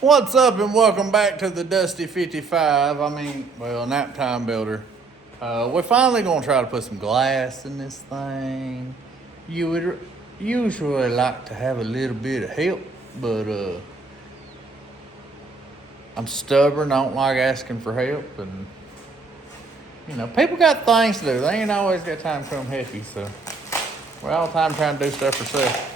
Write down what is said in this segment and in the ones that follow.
What's up and welcome back to the Dusty 55. Nap time builder. We're finally gonna try to put some glass in this thing. You would usually like to have a little bit of help, but I'm stubborn. I don't like asking for help, and people got things to do. They ain't always got time to come help you, so we're all the time trying to do stuff ourselves.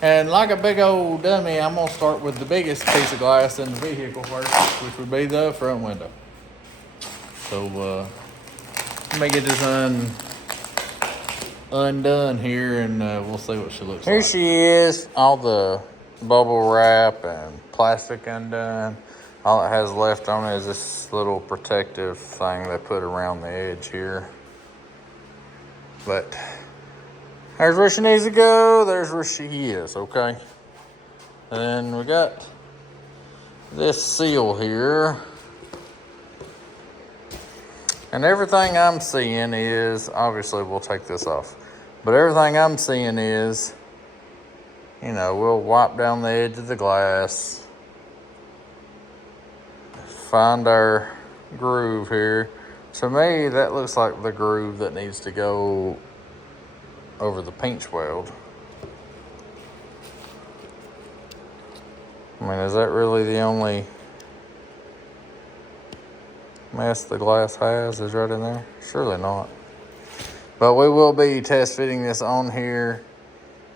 And like a big old dummy, I'm gonna start with the biggest piece of glass in the vehicle first, which would be the front window. So let me get this undone here, and we'll see what she looks like. Here she is, all the bubble wrap and plastic undone. All it has left on it is this little protective thing they put around the edge here. But there's where she needs to go. There's where she is, okay? And we got this seal here. And everything I'm seeing is, obviously we'll take this off, but everything I'm seeing is, we'll wipe down the edge of the glass, find our groove here. To me, that looks like the groove that needs to go over the pinch weld. Is that really the only mess the glass has is right in there? Surely not. But we will be test fitting this on here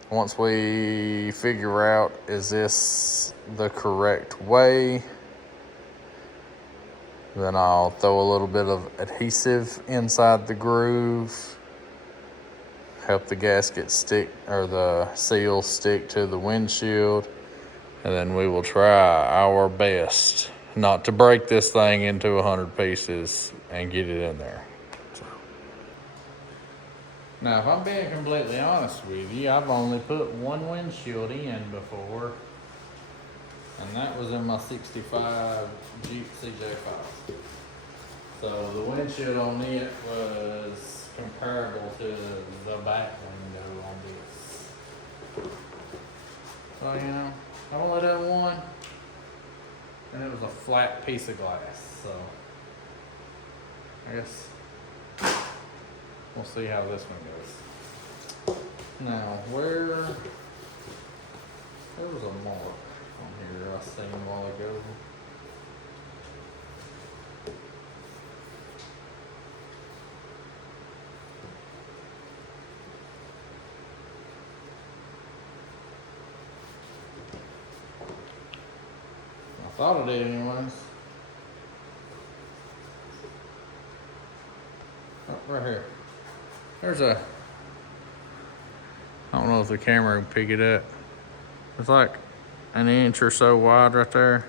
once we figure out, is this the correct way? Then I'll throw a little bit of adhesive inside the groove, help the gasket stick, or the seal stick to the windshield, and then we will try our best not to break this thing into 100 pieces and get it in there. Now, if I'm being completely honest with you, I've only put one windshield in before, and that was in my 65 Jeep CJ5. So the windshield on it was comparable to the back window on this. So, I only done one, and it was a flat piece of glass. So I guess we'll see how this one goes. Now, there was a mark on here I seen a while ago. I thought I did anyways. Oh, right here. There's I don't know if the camera can pick it up. It's like an inch or so wide right there.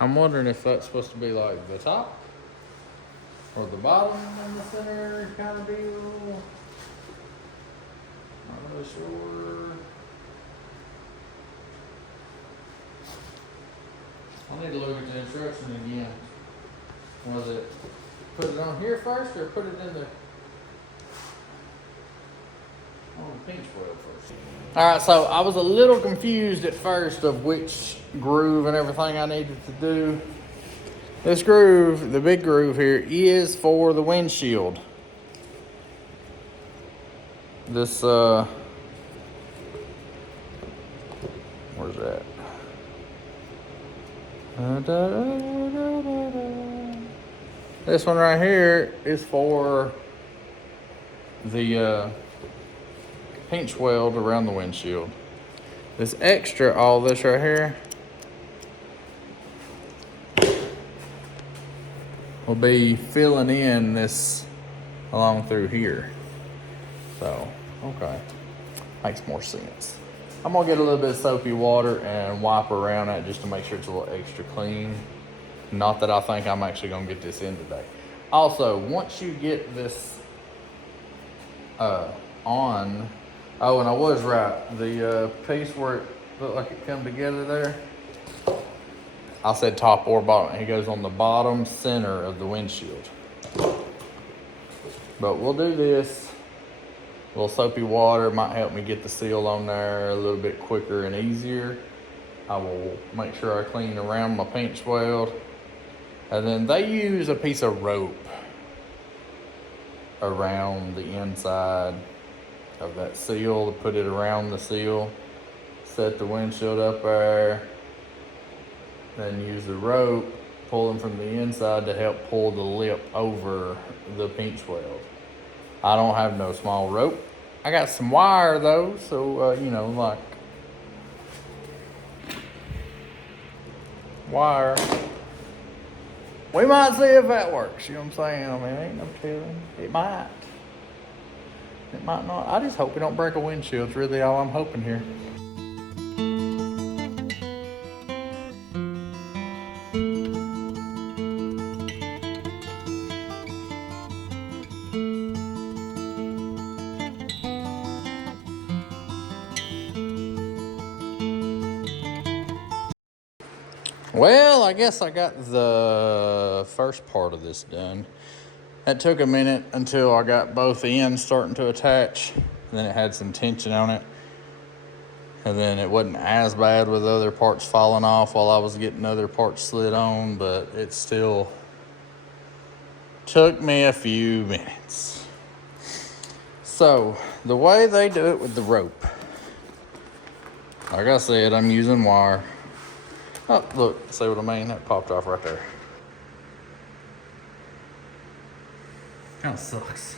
I'm wondering if that's supposed to be like the top or the bottom in the center kind of deal. Not really sure. I need to look at the instruction again. Was it put it on here first or put it in the pinch weld first? Alright, so I was a little confused at first of which groove and everything I needed to do. This groove, the big groove here, is for the windshield. This, where's that? This one right here is for the pinch weld around the windshield. This extra, all this right here, will be filling in this along through here. So, okay, makes more sense. I'm gonna get a little bit of soapy water and wipe around it just to make sure it's a little extra clean. Not that I think I'm actually gonna get this in today. Also, once you get this on, oh, and I was right, the piece where it looked like it come together there, I said top or bottom. It goes on the bottom center of the windshield. But we'll do this. A little soapy water might help me get the seal on there a little bit quicker and easier. I will make sure I clean around my pinch weld. And then they use a piece of rope around the inside of that seal to put it around the seal. Set the windshield up there. Then use the rope, pulling from the inside to help pull the lip over the pinch weld. I don't have no small rope. I got some wire though, so you know, like wire. We might see if that works, you know what I'm saying? I mean, ain't no telling. It might. It might not. I just hope we don't break a windshield. It's really all I'm hoping here. Well, I guess I got the first part of this done. That took a minute until I got both ends starting to attach. And then it had some tension on it. And then it wasn't as bad with other parts falling off while I was getting other parts slid on, but it still took me a few minutes. So, the way they do it with the rope. Like I said, I'm using wire. Oh, look, see what I mean? That popped off right there. Kinda sucks.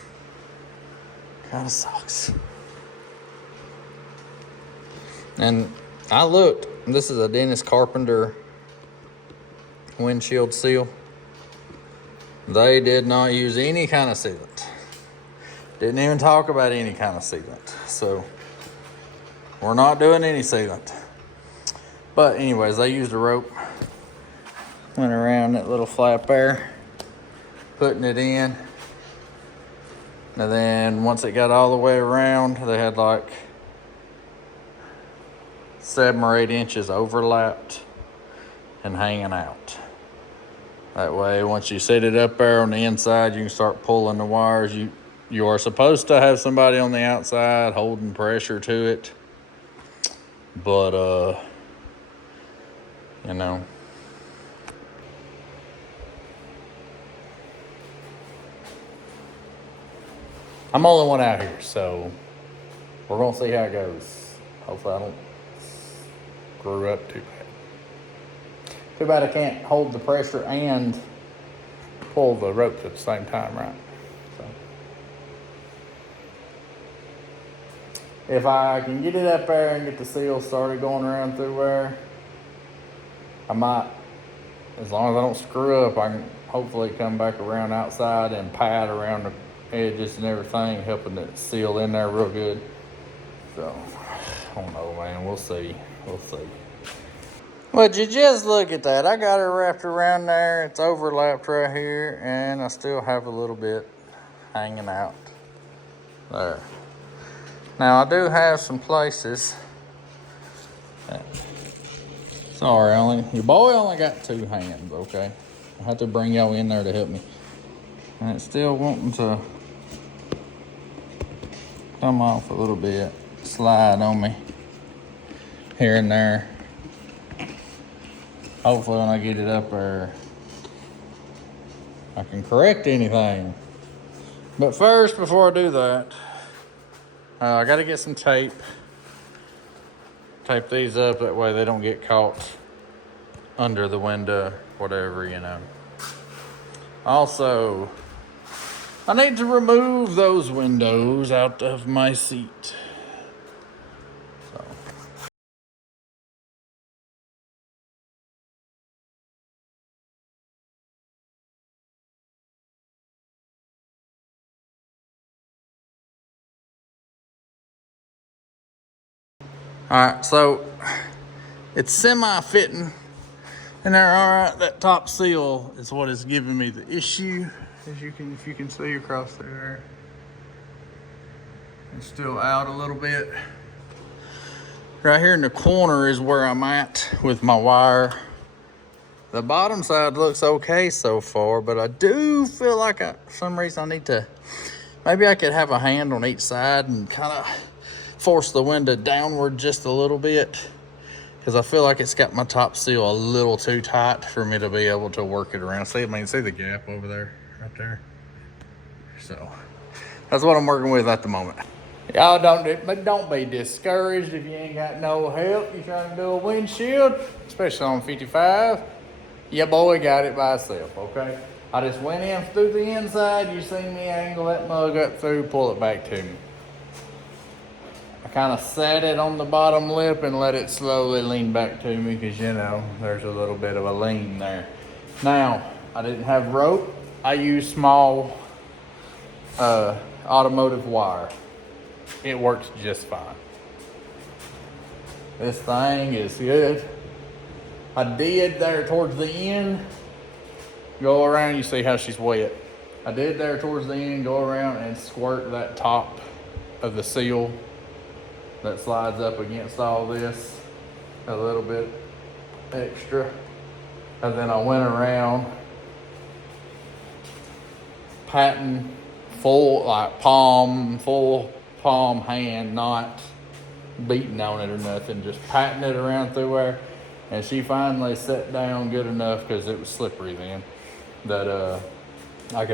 Kinda sucks. And I looked, this is a Dennis Carpenter windshield seal. They did not use any kind of sealant. Didn't even talk about any kind of sealant. So, we're not doing any sealant. But anyways, they used a rope. Went around that little flap there, putting it in. And then once it got all the way around, they had like 7 or 8 inches overlapped and hanging out. That way, once you set it up there on the inside, you can start pulling the wires. You are supposed to have somebody on the outside holding pressure to it. But, you know. I'm the only one out here, so we're going to see how it goes. Hopefully I don't screw up too bad. Too bad I can't hold the pressure and pull the ropes at the same time, right? So, if I can get it up there and get the seal started going around through there, I might, as long as I don't screw up, I can hopefully come back around outside and pad around the edges and everything, helping it seal in there real good. So, I don't know, man. We'll see. We'll see. Would you just look at that? I got it wrapped around there. It's overlapped right here, and I still have a little bit hanging out there. Now, I do have some places. Sorry, your boy only got 2 hands, okay? I have to bring y'all in there to help me. And it's still wanting to come off a little bit, slide on me here and there. Hopefully when I get it up there, I can correct anything. But first, before I do that, I gotta get some tape. Tape these up, that way they don't get caught under the window, whatever, you know. Also, I need to remove those windows out of my seat. So. Alright, so it's semi-fitting in there. Alright, that top seal is what is giving me the issue. As you can, if you can see across there, it's still out a little bit. Right here in the corner is where I'm at with my wire. The bottom side looks okay so far, but I do feel like for some reason I need to, maybe I could have a hand on each side and kind of force the window downward just a little bit because I feel like it's got my top seal a little too tight for me to be able to work it around. See, see the gap over there, right there. So that's what I'm working with at the moment. Y'all don't be discouraged if you ain't got no help. You trying to do a windshield, especially on 55. Your boy got it by himself, okay? I just went in through the inside. You see me angle that mug up through, pull it back to me. I kind of sat it on the bottom lip and let it slowly lean back to me because, you know, there's a little bit of a lean there. Now, I didn't have rope. I used small automotive wire. It works just fine. This thing is good. I did there towards the end, go around, you see how she's wet. I did there towards the end, go around and squirt that top of the seal that slides up against all this, a little bit extra. And then I went around patting full palm hand, not beating on it or nothing, just patting it around through there. And she finally sat down good enough, because it was slippery then, that I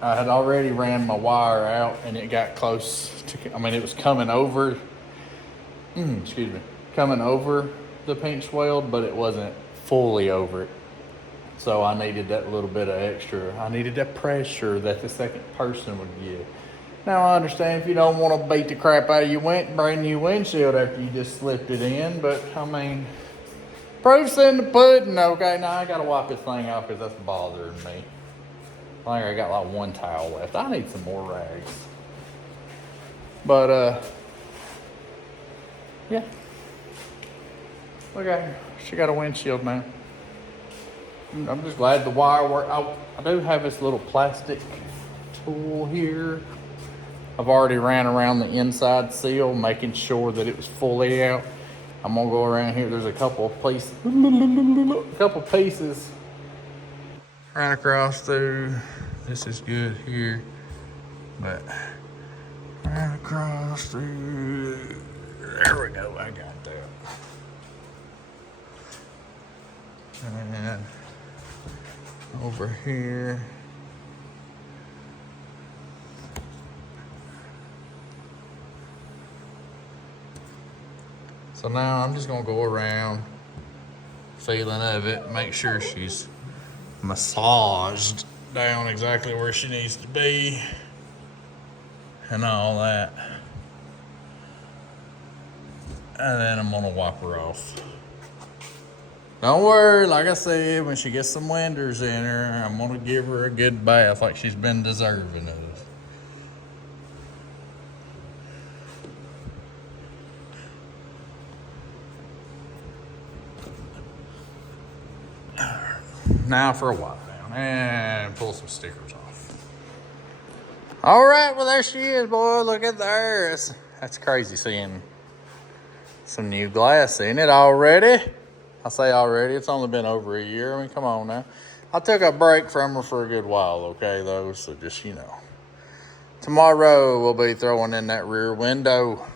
had already ran my wire out, and it got close to, it was coming over, coming over the pinch weld, but it wasn't fully over it. So I needed that little bit of extra. I needed that pressure that the second person would give. Now I understand if you don't want to beat the crap out of your brand new windshield after you just slipped it in, but proof's in the pudding. Okay, now I gotta wipe this thing off because that's bothering me. I think I got like one towel left. I need some more rags. But yeah. Look at her. She got a windshield now. I'm just glad the wire worked. I do have this little plastic tool here. I've already ran around the inside seal, making sure that it was fully out. I'm gonna go around here. There's a couple pieces right across through. This is good here, but right across through. There we go. I got that. And over here. So now I'm just gonna go around, feeling of it, make sure she's massaged down exactly where she needs to be and all that. And then I'm gonna wipe her off. Don't worry, like I said, when she gets some winders in her, I'm gonna give her a good bath like she's been deserving of. Now for a wipe down and pull some stickers off. All right, well there she is, boy. Look at there. That's crazy seeing some new glass in it already. I say already, it's only been over a year. Come on now. I took a break from her for a good while, okay, though, so just, Tomorrow we'll be throwing in that rear window.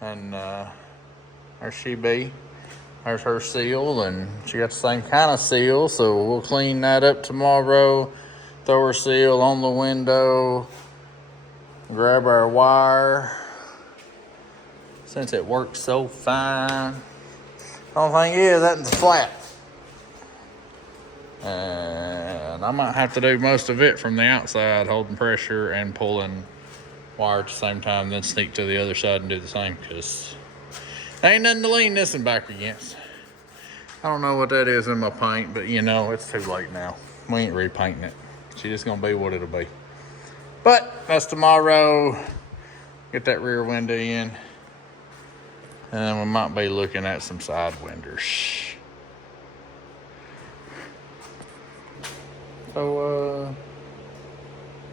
And there she be. There's her seal, and she got the same kind of seal, so we'll clean that up tomorrow. Throw her seal on the window. Grab our wire. Since it works so fine. The only thing is, that's flat. And I might have to do most of it from the outside, holding pressure and pulling wire at the same time, then sneak to the other side and do the same, because there ain't nothing to lean this one back against. I don't know what that is in my paint, but it's too late now. We ain't repainting it. She's just gonna be what it'll be. But that's tomorrow. Get that rear window in. And then we might be looking at some side winders. So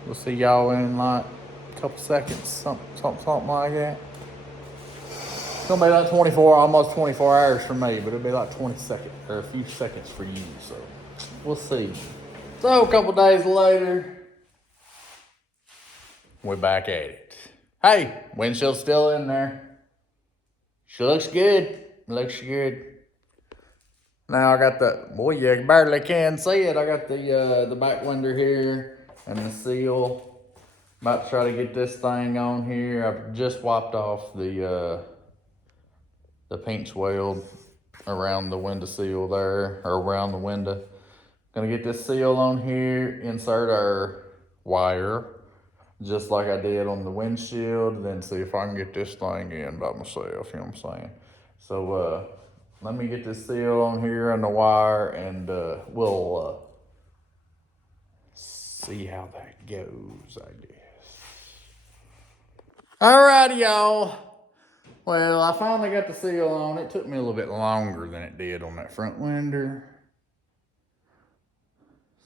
we'll see y'all in like a couple seconds, something like that. It's gonna be like almost 24 hours for me, but it'll be like 20 seconds or a few seconds for you. So we'll see. So a couple days later, we're back at it. Hey, windshield's still in there. She looks good. Looks good. Now I got boy, you barely can see it. I got the back window here and the seal. About to try to get this thing on here. I've just wiped off the pinch weld around the window seal there, or around the window. Gonna get this seal on here, insert our wire, just like I did on the windshield, then see if I can get this thing in by myself, you know what I'm saying? So, let me get this seal on here and the wire, and we'll see how that goes, I guess. Alrighty, y'all. Well, I finally got the seal on. It took me a little bit longer than it did on that front window.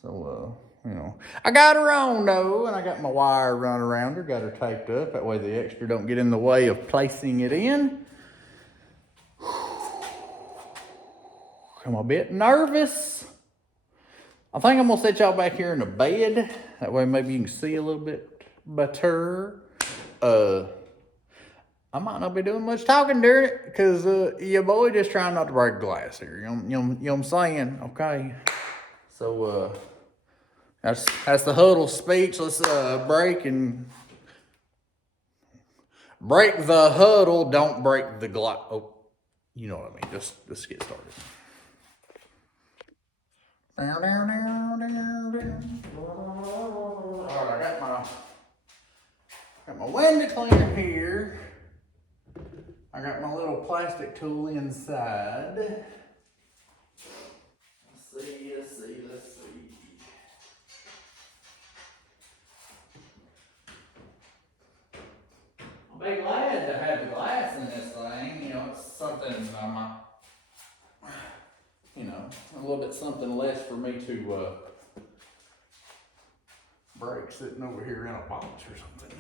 So, you know, I got her on though, and I got my wire run around her, got her taped up. That way the extra don't get in the way of placing it in. I'm a bit nervous. I think I'm gonna set y'all back here in the bed. That way maybe you can see a little bit better. I might not be doing much talking during it, because your boy just trying not to break glass here. You know what I'm saying? Okay. So, that's the huddle speech. Let's break the huddle. Don't break the glass. Oh, you know what I mean. Let's get started. All right, I got my window cleaner here. I got my little plastic tool inside. Let's see. I'll be glad to have the glass in this thing. You know, it's something a little bit something less for me to break sitting over here in a box or something.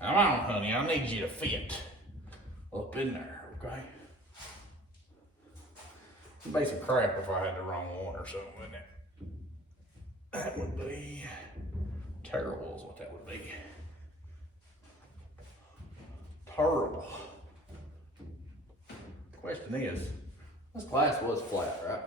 Come on, honey, I need you to fit up in there, okay? It'd be some crap if I had the wrong one or something, wouldn't it? That would be terrible is what that would be. Terrible. The question is, this glass was flat, right?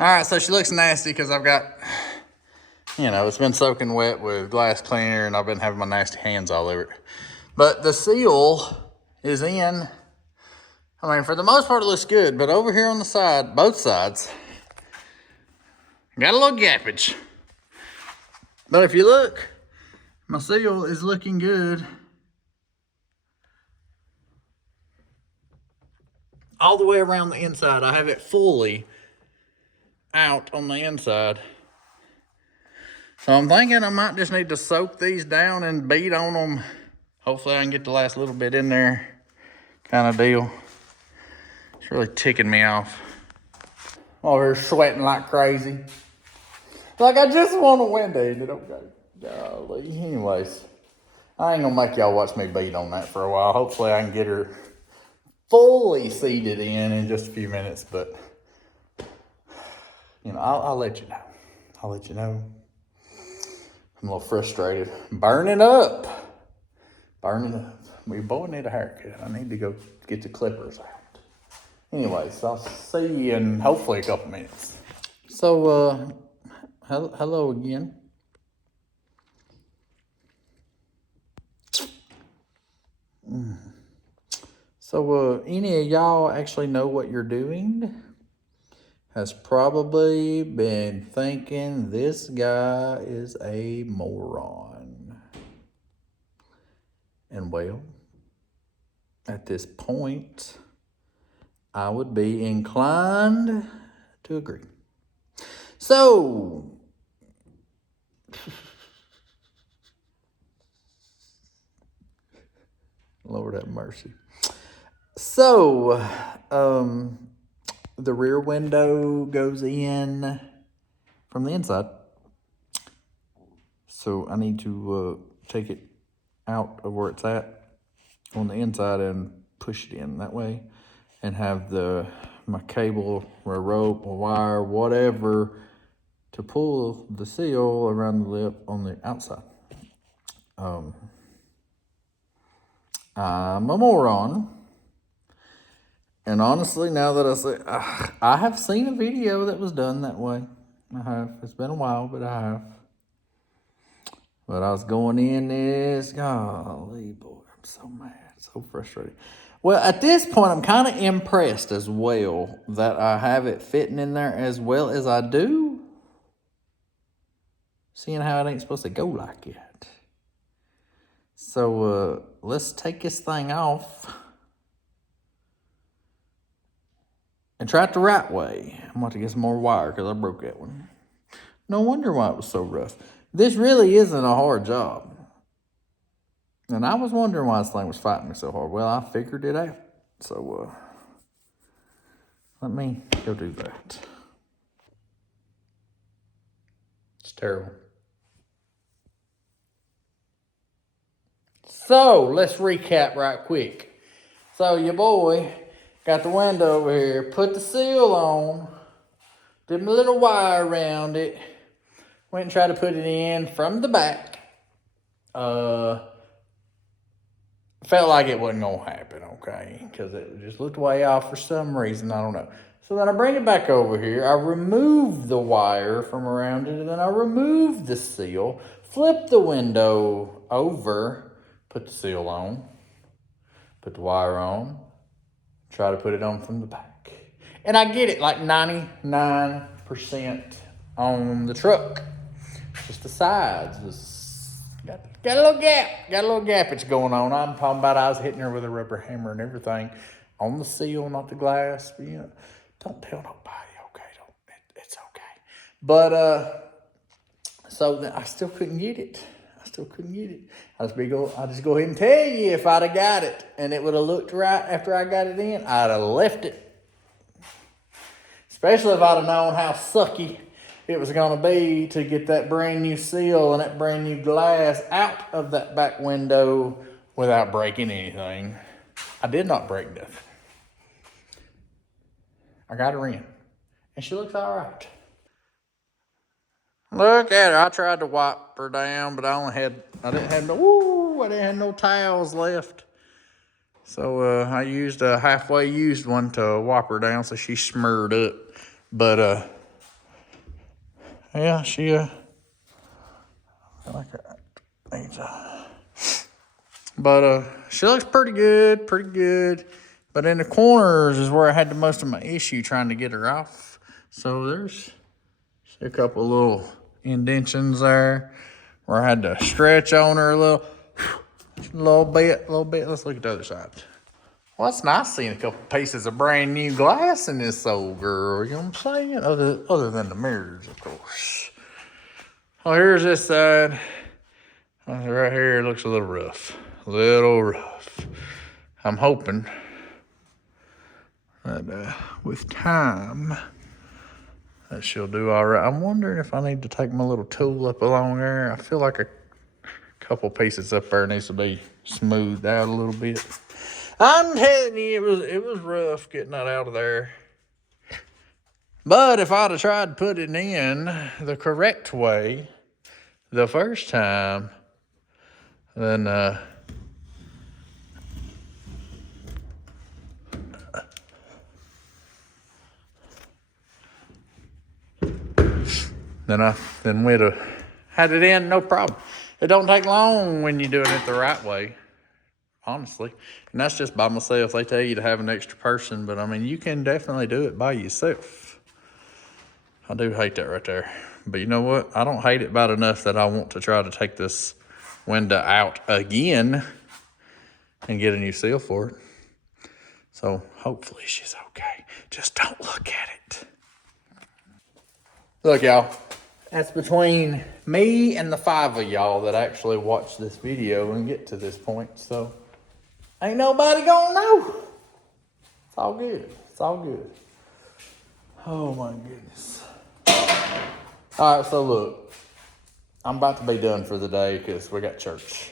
All right, so she looks nasty because I've got, it's been soaking wet with glass cleaner and I've been having my nasty hands all over it. But the seal is in. I mean, for the most part, it looks good. But over here on the side, both sides, got a little gappage. But if you look, my seal is looking good. All the way around the inside. I have it fully out on the inside. So I'm thinking I might just need to soak these down and beat on them. Hopefully I can get the last little bit in there, kind of deal. It's really ticking me off. Over here sweating like crazy. Like I just want to window it, okay? Golly. Anyways, I ain't gonna make y'all watch me beat on that for a while. Hopefully I can get her fully seated in just a few minutes, but I'll let you know. I'll let you know. I'm a little frustrated. Burning up. My boy need a haircut. I need to go get the clippers out. Anyways, I'll see you in hopefully a couple minutes. So, hello again. So, any of y'all actually know what you're doing? Has probably been thinking this guy is a moron. And well, at this point, I would be inclined to agree. So, Lord have mercy. So, the rear window goes in from the inside. So I need to take it out of where it's at on the inside and push it in that way, and have my cable or a rope or wire, whatever, to pull the seal around the lip on the outside. I'm a moron. And honestly, now that I say, I have seen a video that was done that way. I have. It's been a while, but I have. But I was going in this, golly, boy, I'm so mad, so frustrated. Well, at this point, I'm kind of impressed as well that I have it fitting in there as well as I do. Seeing how it ain't supposed to go like that. So, let's take this thing off and try it the right way. I'm about to get some more wire because I broke that one. No wonder why it was so rough. This really isn't a hard job. And I was wondering why this thing was fighting me so hard. Well, I figured it out. So, let me go do that. It's terrible. So, let's recap right quick. So, your boy got the window over here, put the seal on, did my little wire around it, went and tried to put it in from the back. Felt like it wasn't gonna happen, okay? Because it just looked way off for some reason, I don't know. So then I bring it back over here, I remove the wire from around it, and then I remove the seal, flip the window over, put the seal on, put the wire on, try to put it on from the back. And I get it, like 99% on the truck. Just the sides was got a little gap it's going on. I'm talking about I was hitting her with a rubber hammer and everything on the seal, not the glass. But, you know, don't tell nobody, okay? It's okay. But so I still couldn't get it. I just go ahead and tell you, if I'd have got it and it would have looked right after I got it in, I'd have left it. Especially if I'd have known how sucky it was going to be to get that brand new seal and that brand new glass out of that back window without breaking anything. I did not break nothing. I got her in, and she looks all right. Look at her. I tried to wipe her down, but I didn't have no towels left. So I used a halfway used one to wipe her down, so she smeared up. But yeah, she like that. But she looks pretty good. But in the corners is where I had the most of my issue trying to get her off. So there's a couple little indentions there where I had to stretch on her a little bit. Let's look at the other side. Well, it's nice seeing a couple pieces of brand new glass in this old girl, you know what I'm saying? Other than the mirrors, of course. Oh, here's this side. Right here, it looks a little rough. I'm hoping that with time, that she'll do all right. I'm wondering if I need to take my little tool up along there. I feel like a couple pieces up there needs to be smoothed out a little bit. I'm telling you, it was rough getting that out of there. But if I'd have tried to put it in the correct way the first time, then then we'd have had it in, no problem. It don't take long when you're doing it the right way, honestly. And that's just by myself. They tell you to have an extra person, but I mean, you can definitely do it by yourself. I do hate that right there. But you know what? I don't hate it bad enough that I want to try to take this window out again and get a new seal for it. So hopefully she's okay. Just don't look at it. Look, y'all. That's between me and the 5 of y'all that actually watch this video and get to this point. So ain't nobody gonna know. It's all good. Oh my goodness. All right, so look, I'm about to be done for the day because we got church.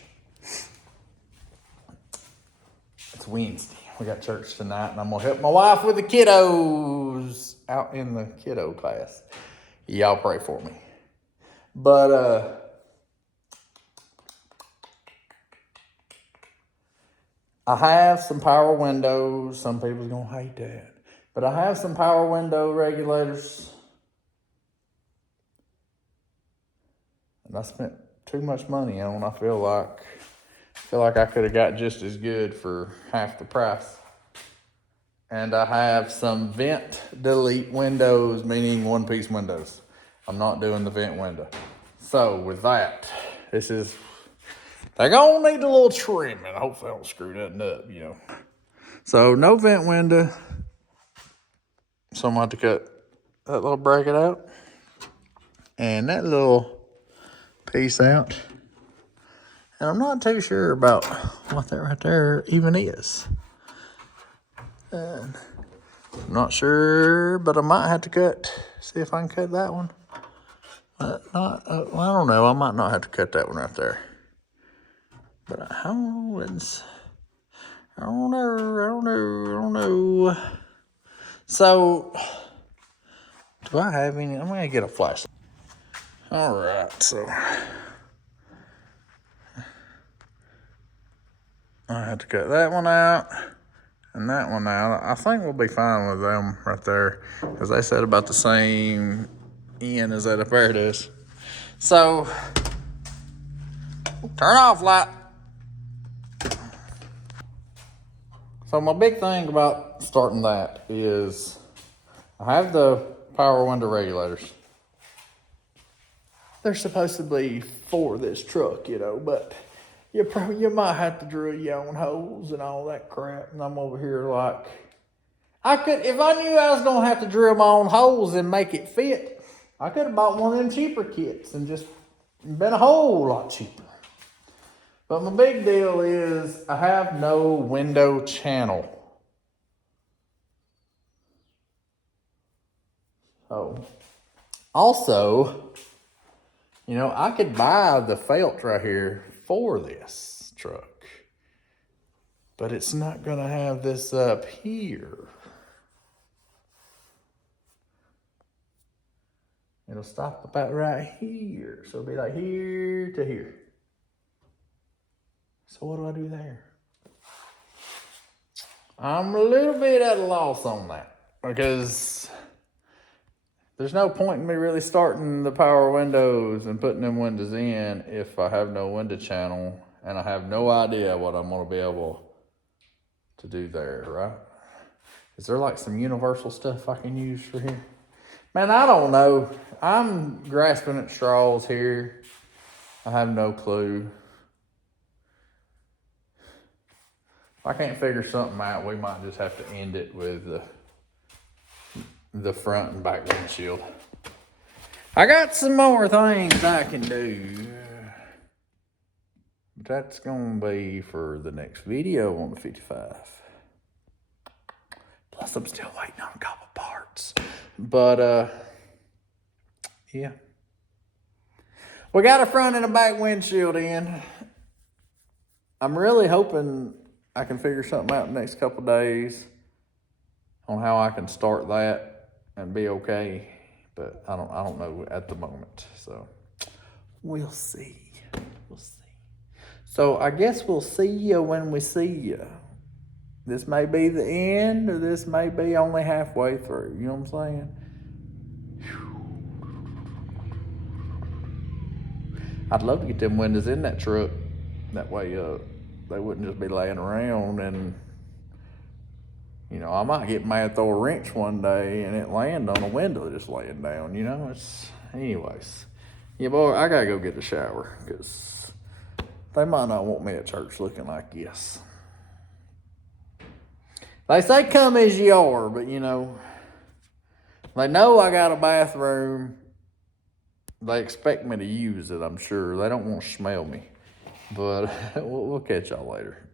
It's Wednesday. We got church tonight, and I'm gonna help my wife with the kiddos out in the kiddo class. Y'all pray for me. But I have some power windows. Some people's gonna hate that. But I have some power window regulators. And I spent too much money on. I feel like I could have got just as good for half the price. And I have some vent delete windows, meaning one-piece windows. I'm not doing the vent window. So with that, they're gonna need a little trimming. Hopefully I don't screw nothing up, you know. So no vent window. So I'm gonna have to cut that little bracket out. And that little piece out. And I'm not too sure about what that right there even is. And I'm not sure, but I might have to see if I can cut that one. Well, I don't know. I might not have to cut that one right there. But I don't know. So, do I have any? I'm gonna get a flashlight. All right, so I have to cut that one out and that one out. I think we'll be fine with them right there because they said about the same end as that up there does. So, turn off light. So my big thing about starting that is I have the power window regulators. They're supposed to be for this truck, you know, but you might have to drill your own holes and all that crap. And I'm over here like, if I knew I was going to have to drill my own holes and make it fit, I could have bought one of them cheaper kits and just been a whole lot cheaper. But my big deal is I have no window channel. Oh, also, you know, I could buy the felt right here for this truck, but it's not going to have this up here. It'll stop about right here. So it'll be like here to here. So what do I do there? I'm a little bit at a loss on that because there's no point in me really starting the power windows and putting them windows in if I have no window channel and I have no idea what I'm going to be able to do there, right? Is there like some universal stuff I can use for here? Man, I don't know. I'm grasping at straws here. I have no clue. If I can't figure something out, we might just have to end it with the front and back windshield. I got some more things I can do. But that's going to be for the next video on the 55. Plus, I'm still waiting on a couple parts. But, yeah. We got a front and a back windshield in. I'm really hoping I can figure something out in the next couple days on how I can start that and be okay. But I don't know at the moment. So we'll see. We'll see. So I guess we'll see you when we see you. This may be the end, or this may be only halfway through. You know what I'm saying? I'd love to get them windows in that truck. That way, they wouldn't just be laying around. And, you know, I might get mad, throw a wrench one day, and it land on a window just laying down. You know, anyways. Yeah, boy, I gotta go get a shower because they might not want me at church looking like this. They say come as you are, but you know, they know I got a bathroom. They expect me to use it, I'm sure. They don't want to smell me. But we'll catch y'all later.